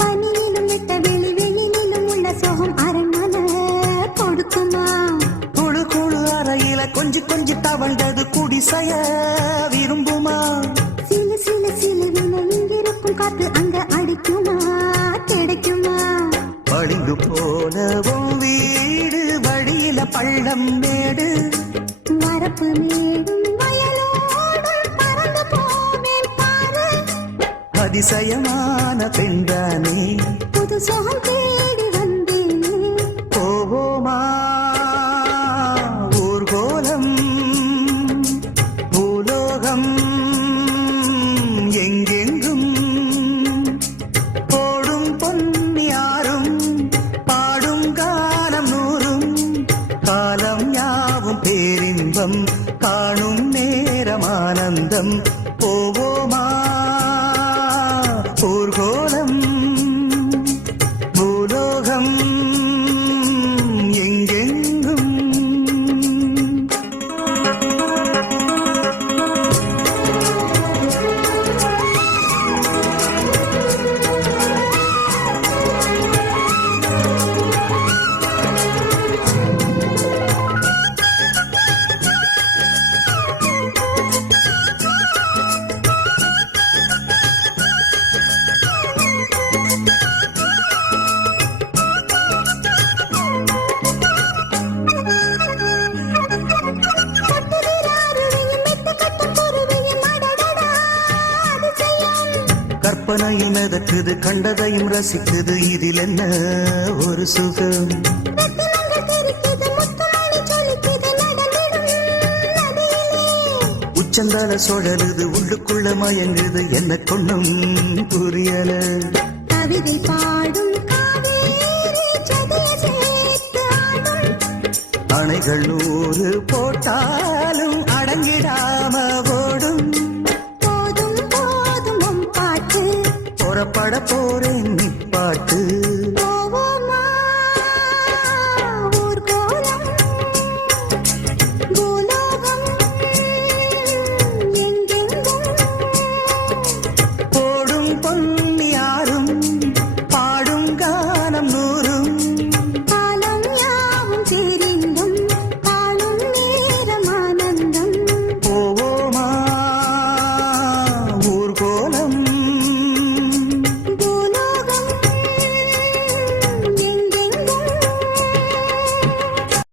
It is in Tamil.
பனியிலும் விட்ட வெளி வெளியிலும் உள்ள சோகம் அரண்மனை கொடுக்குமா? குழு குழு அறையில கொஞ்சி கொஞ்சி தவழ்ந்தது குடிசைய விரும்புமா? சிலு சிலு சிலுவின இங்கிருக்கும் காத்து அங்க அடிக்குமா கிடைக்குமா? பழிந்து போனவும் வீடு வழியில பள்ளம் மேடு வரப்பு மேடும் வயலோடு பறந்து போவேன் பாரு. அதிசயமான பெண்தானே புது சோகம் தேடி வந்தேனே. போவோமா ஊர்கோலம் பூலோகம் எங்கெங்கும் போடும் பொன்னியாரும் பாடும் காலம் நூறும் காலம் யாவும் பேரின்பம் காணும் நேரமானந்தம். போவோமா ஊர்கோலம் பூலோகம் எங்கெங்கும். கற்பனையும் மிதக்குது கண்டதையும் ரசிக்குது இதில் என்ன ஒரு சுகம்? உச்சந்தால சுழலுது உள்ளுக்குள்ள மயங்குது என்ன கொண்ணும் புரியல. கவிதை பாடும் அணைகள் 100 போட்டாலும் அடங்கிடாம ஓடும். போதும் போதும் பாட்டு புறப்பட போறேன் நிப்பாட்டு.